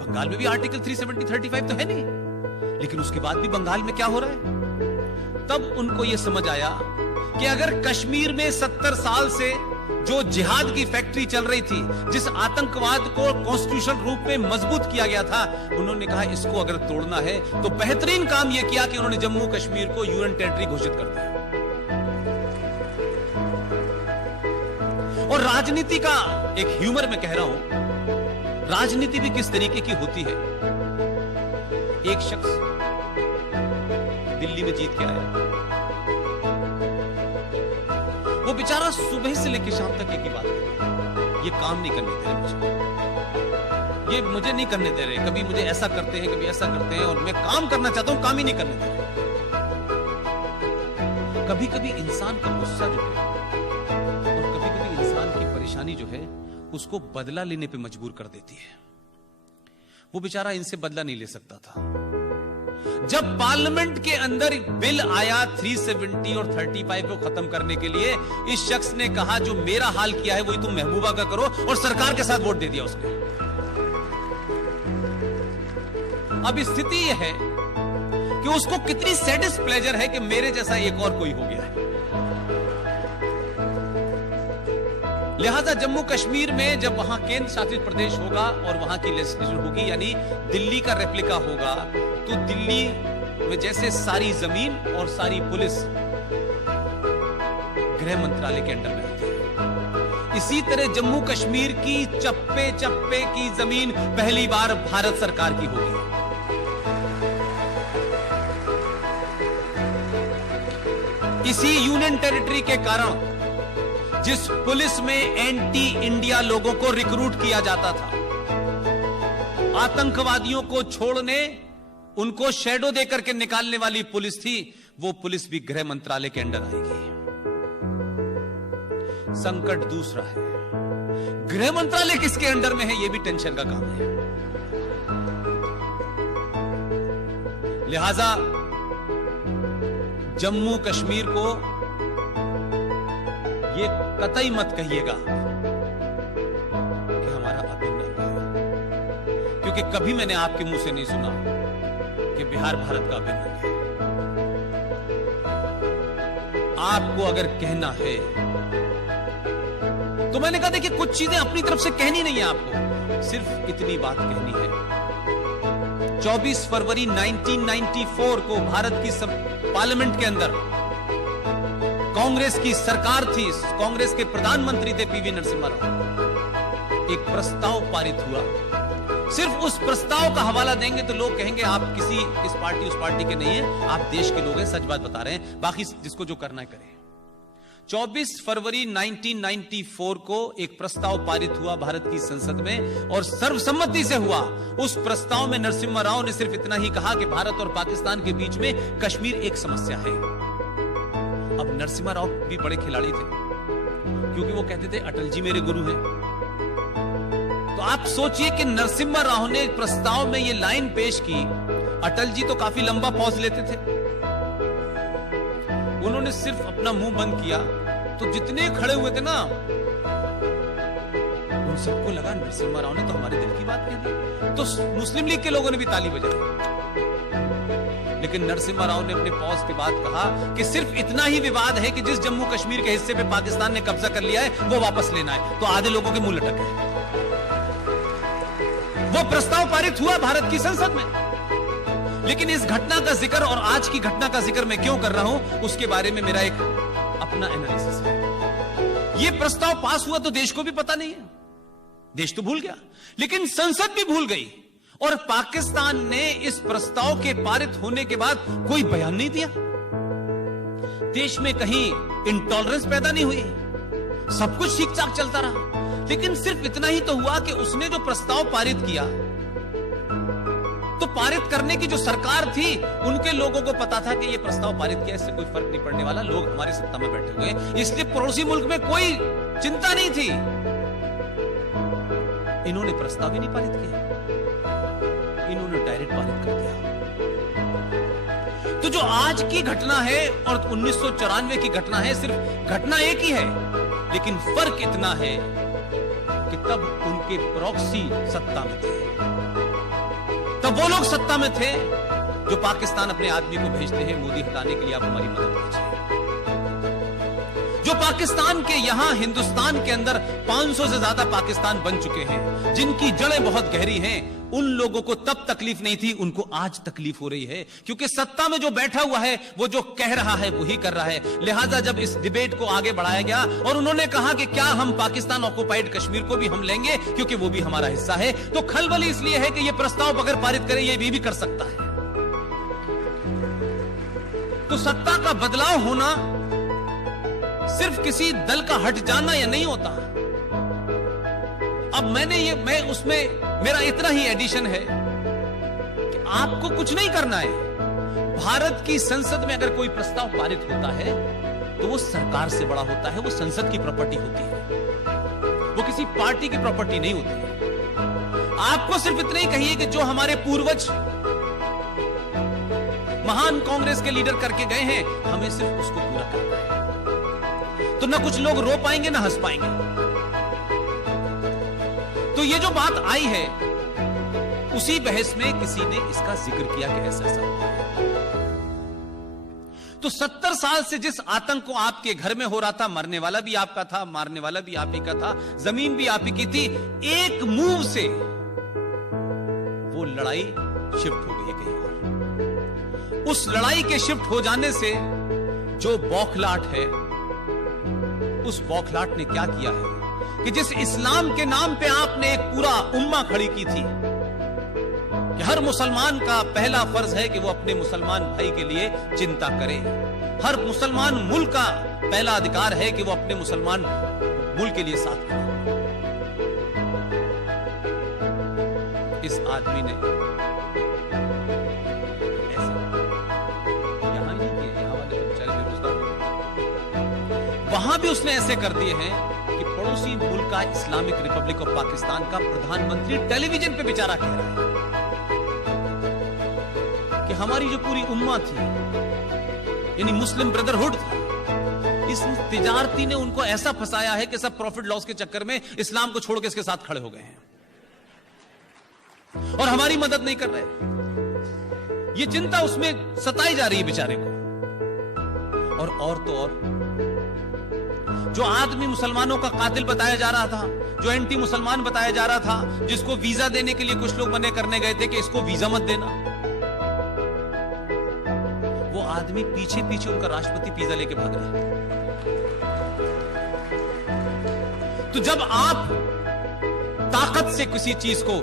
बंगाल में भी आर्टिकल 370, 35 तो है नहीं, लेकिन उसके बाद भी बंगाल में क्या हो रहा है? तब उनको यह समझ आया कि अगर कश्मीर में 70 साल से जो जिहाद की फैक्ट्री चल रही थी, जिस आतंकवाद को कॉन्स्टिट्यूशनल रूप में मजबूत किया गया था, उन्होंने कहा इसको अगर तोड़ना है तो बेहतरीन काम यह किया कि उन्होंने जम्मू कश्मीर को यूनियन टेरिटरी घोषित कर दिया। और राजनीति का एक ह्यूमर मैं कह रहा हूं, राजनीति भी किस तरीके की होती है। एक शख्स दिल्ली में जीत के आया, वो बेचारा सुबह से लेकर शाम तक एक ही बात करता, ये काम नहीं करने दे रहे मुझे, ये मुझे नहीं करने दे रहे, कभी मुझे ऐसा करते हैं, कभी ऐसा करते हैं, और मैं काम करना चाहता हूं, काम ही नहीं करने दे रहे। कभी कभी इंसान का गुस्सा जो है और कभी कभी इंसान की परेशानी जो है उसको बदला लेने पे मजबूर कर देती है। वो बेचारा इनसे बदला नहीं ले सकता था। जब पार्लियामेंट के अंदर बिल आया 370 और 35 को खत्म करने के लिए, इस शख्स ने कहा जो मेरा हाल किया है वही तुम महबूबा का करो, और सरकार के साथ वोट दे दिया उसने। अब स्थिति यह है कि उसको कितनी सैडिस्ट प्लेजर है कि मेरे जैसा एक और कोई हो गया है। लिहाजा जम्मू कश्मीर में जब वहां केंद्र शासित प्रदेश होगा और वहां की लेजिस्लेशन होगी, यानी दिल्ली का रेप्लिका होगा, तो दिल्ली में जैसे सारी जमीन और सारी पुलिस गृह मंत्रालय के अंडर में आती है, इसी तरह जम्मू कश्मीर की चप्पे चप्पे की जमीन पहली बार भारत सरकार की होगी। इसी यूनियन टेरिटरी के कारण जिस पुलिस में एंटी इंडिया लोगों को रिक्रूट किया जाता था, आतंकवादियों को छोड़ने, उनको शैडो देकर के निकालने वाली पुलिस थी, वो पुलिस भी गृह मंत्रालय के अंडर आएगी। संकट दूसरा है, गृह मंत्रालय किसके अंडर में है, यह भी टेंशन का काम है। लिहाजा जम्मू कश्मीर को ये कतई मत कहिएगा कि हमारा अभिन्न अंग है, क्योंकि कभी मैंने आपके मुंह से नहीं सुना कि बिहार भारत का अभिन्न अंग है। आपको अगर कहना है तो मैंने कहा देखिए कुछ चीजें अपनी तरफ से कहनी नहीं है, आपको सिर्फ इतनी बात कहनी है। 24 फरवरी 1994 को भारत की पार्लियामेंट के अंदर कांग्रेस की सरकार थी, कांग्रेस के प्रधानमंत्री थे पीवी नरसिम्हा राव। एक प्रस्ताव पारित हुआ, सिर्फ उस प्रस्ताव का हवाला देंगे तो लोग कहेंगे आप किसी इस पार्टी उस पार्टी के नहीं है, आप देश के लोग हैं, सच बात बता रहे हैं, बाकी जिसको जो करना है करे। 24 फरवरी 1994 को एक प्रस्ताव पारित हुआ भारत की संसद में और सर्वसम्मति से हुआ। उस प्रस्ताव में नरसिम्हा राव ने सिर्फ इतना ही कहा कि भारत और पाकिस्तान के बीच में कश्मीर एक समस्या है। अब नरसिम्हा राव भी बड़े खिलाड़ी थे, क्योंकि वो कहते थे अटल जी मेरे गुरु हैं। तो आप सोचिए कि नरसिम्हा राव ने प्रस्ताव में ये लाइन पेश की, अटल जी तो काफी लंबा पॉज लेते थे, उन्होंने सिर्फ अपना मुंह बंद किया तो जितने खड़े हुए थे ना, उन सबको लगा नरसिम्हा राव ने तो हमारे दिल की बात कह दी। तो मुस्लिम लीग के लोगों ने भी ताली बजाई, लेकिन नरसिम्हा राव ने अपने पॉज के बाद कहा कि सिर्फ इतना ही विवाद है कि जिस जम्मू कश्मीर के हिस्से पे पाकिस्तान ने कब्जा कर लिया है वो वापस लेना है। तो आधे लोगों के मुंह लटक गए। वो प्रस्ताव पारित हुआ भारत की संसद में, लेकिन इस घटना का जिक्र और आज की घटना का जिक्र मैं क्यों कर रहा हूं, उसके बारे में मेरा एक अपना एनालिसिस है। यह प्रस्ताव पास हुआ तो देश को भी पता नहीं है, देश तो भूल गया, लेकिन संसद भी भूल गई। और पाकिस्तान ने इस प्रस्ताव के पारित होने के बाद कोई बयान नहीं दिया। देश में कहीं इंटॉलरेंस पैदा नहीं हुई, सब कुछ ठीक ठाक चलता रहा। लेकिन सिर्फ इतना ही तो हुआ कि उसने जो प्रस्ताव पारित किया, तो पारित करने की जो सरकार थी उनके लोगों को पता था कि यह प्रस्ताव पारित किया, इससे कोई फर्क नहीं पड़ने वाला, लोग हमारी सत्ता में बैठे हुए हैं, इसलिए पड़ोसी मुल्क में कोई चिंता नहीं थी। इन्होंने प्रस्ताव ही नहीं पारित किया, इन्होंने डायरेक्ट पारित कर दिया। तो जो आज की घटना है और 1994 की घटना है, सिर्फ घटना एक ही है, लेकिन फर्क इतना है कि तब उनके प्रॉक्सी सत्ता में थे, तब वो लोग सत्ता में थे जो पाकिस्तान अपने आदमी को भेजते हैं, मोदी हटाने के लिए आप हमारी मदद कीजिए। जो पाकिस्तान के यहां हिंदुस्तान के अंदर 500 से ज्यादा पाकिस्तान बन चुके हैं, जिनकी जड़ें बहुत गहरी हैं, उन लोगों को तब तकलीफ नहीं थी, उनको आज तकलीफ हो रही है, क्योंकि सत्ता में जो बैठा हुआ है वो जो कह रहा है वही कर रहा है। लिहाजा जब इस डिबेट को आगे बढ़ाया गया और उन्होंने कहा कि क्या हम पाकिस्तान ऑक्युपाइड कश्मीर को भी हम लेंगे क्योंकि वो भी हमारा हिस्सा है, तो खलबली इसलिए है कि ये प्रस्ताव अगर पारित करे ये भी कर सकता है। तो सत्ता का बदलाव होना सिर्फ किसी दल का हट जाना या नहीं होता। अब मैं उसमें मेरा इतना ही एडिशन है कि आपको कुछ नहीं करना है। भारत की संसद में अगर कोई प्रस्ताव पारित होता है तो वो सरकार से बड़ा होता है, वो संसद की प्रॉपर्टी होती है, वो किसी पार्टी की प्रॉपर्टी नहीं होती है। आपको सिर्फ इतना ही कहिए कि जो हमारे पूर्वज महान कांग्रेस के लीडर करके गए हैं, हमें सिर्फ उसको पूरा करना है। तो ना कुछ लोग रो पाएंगे ना हंस पाएंगे। तो ये जो बात आई है, उसी बहस में किसी ने इसका जिक्र किया कि ऐसा हुआ है। तो 70 साल से जिस आतंक को आपके घर में हो रहा था, मरने वाला भी आपका था, मारने वाला भी आप ही का था, जमीन भी आप ही की थी, एक मूव से वो लड़ाई शिफ्ट हो गई कहीं और। उस लड़ाई के शिफ्ट हो जाने से जो बौखलाहट है, उस बौखलाहट ने क्या किया है कि जिस इस्लाम के नाम पे आपने एक पूरा उम्मा खड़ी की थी कि हर मुसलमान का पहला फर्ज है कि वो अपने मुसलमान भाई के लिए चिंता करे, हर मुसलमान मुल्क का पहला अधिकार है कि वो अपने मुसलमान मुल्क के लिए साथ खड़ा। इस आदमी ने वहां भी उसने ऐसे कर दिए हैं कि पड़ोसी मुल्क का इस्लामिक रिपब्लिक ऑफ पाकिस्तान का प्रधानमंत्री टेलीविजन पे बेचारा कह रहा है कि हमारी जो पूरी उम्मा थी, यानी मुस्लिम ब्रदरहुड था, इस तिजारती ने उनको ऐसा फंसाया है कि सब प्रॉफिट लॉस के चक्कर में इस्लाम को छोड़ के इसके साथ खड़े हो गए हैं और हमारी मदद नहीं कर रहे। ये चिंता उसमें सताई जा रही है बेचारे को। और तो और जो आदमी मुसलमानों का कातिल बताया जा रहा था, जो एंटी मुसलमान बताया जा रहा था, जिसको वीजा देने के लिए कुछ लोग मना करने गए थे कि इसको वीजा मत देना, वो आदमी पीछे पीछे उनका राष्ट्रपति वीजा लेके भाग रहा है। तो जब आप ताकत से किसी चीज को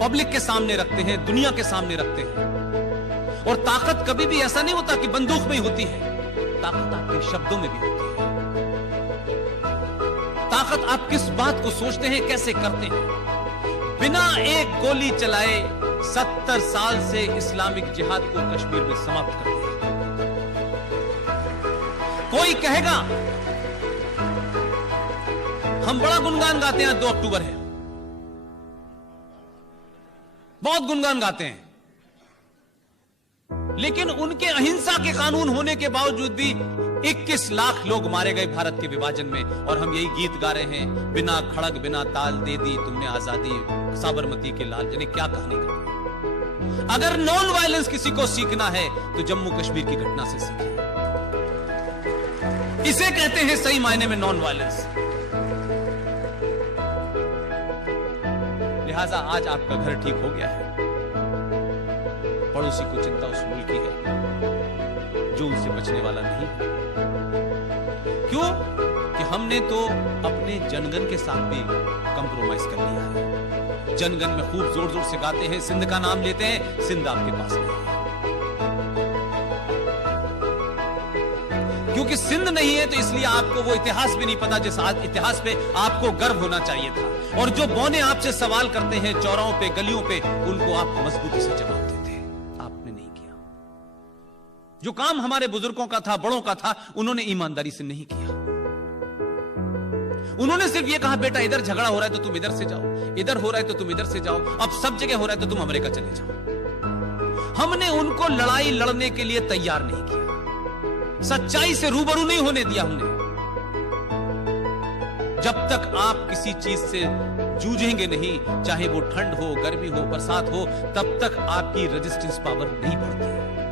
पब्लिक के सामने रखते हैं, दुनिया के सामने रखते हैं, और ताकत कभी भी ऐसा नहीं होता कि बंदूक में ही होती है, ताकत आपके शब्दों में भी होती है। ताकत आप किस बात को सोचते हैं, कैसे करते हैं। बिना एक गोली चलाए 70 साल से इस्लामिक जिहाद को कश्मीर में समाप्त कर दिया। कोई कहेगा हम बड़ा गुणगान गाते हैं, 2 अक्टूबर है, बहुत गुणगान गाते हैं, लेकिन उनके अहिंसा के कानून होने के बावजूद भी 21 लाख लोग मारे गए भारत के विभाजन में, और हम यही गीत गा रहे हैं, बिना खड़ग बिना ताल दे दी तुमने आजादी साबरमती के लाल। यानी क्या कहानी का। अगर नॉन वायलेंस किसी को सीखना है तो जम्मू कश्मीर की घटना से सीखे। इसे कहते हैं सही मायने में नॉन वायलेंस। लिहाजा आज आपका घर ठीक हो गया है, पड़ोसी को चिंता उस मुल्क की है जो उनसे बचने वाला नहीं है। क्यों? कि हमने तो अपने जनगण के साथ भी कंप्रोमाइज कर लिया है। जनगण में खूब जोर जोर से गाते हैं, सिंध का नाम लेते हैं, सिंध आपके पास नहीं है। क्योंकि सिंध नहीं है तो इसलिए आपको वो इतिहास भी नहीं पता जिस इतिहास पे आपको गर्व होना चाहिए था। और जो बौने आपसे सवाल करते हैं चौराहों पे, गलियों पे, उनको आप मजबूती से जवाब देते हैं। आपने नहीं किया। जो काम हमारे बुजुर्गों का था, बड़ों का था, उन्होंने ईमानदारी से नहीं किया। उन्होंने सिर्फ ये कहा बेटा इधर झगड़ा हो रहा है तो तुम इधर से जाओ, इधर हो रहा है तो तुम इधर से जाओ, अब सब जगह हो रहा है तो तुम अमेरिका चले जाओ। हमने उनको लड़ाई लड़ने के लिए तैयार नहीं किया, सच्चाई से रूबरू नहीं होने दिया हमने। जब तक आप किसी चीज से जूझेंगे नहीं, चाहे वो ठंड हो, गर्मी हो, बरसात हो, तब तक आपकी रेजिस्टेंस पावर नहीं बढ़ती।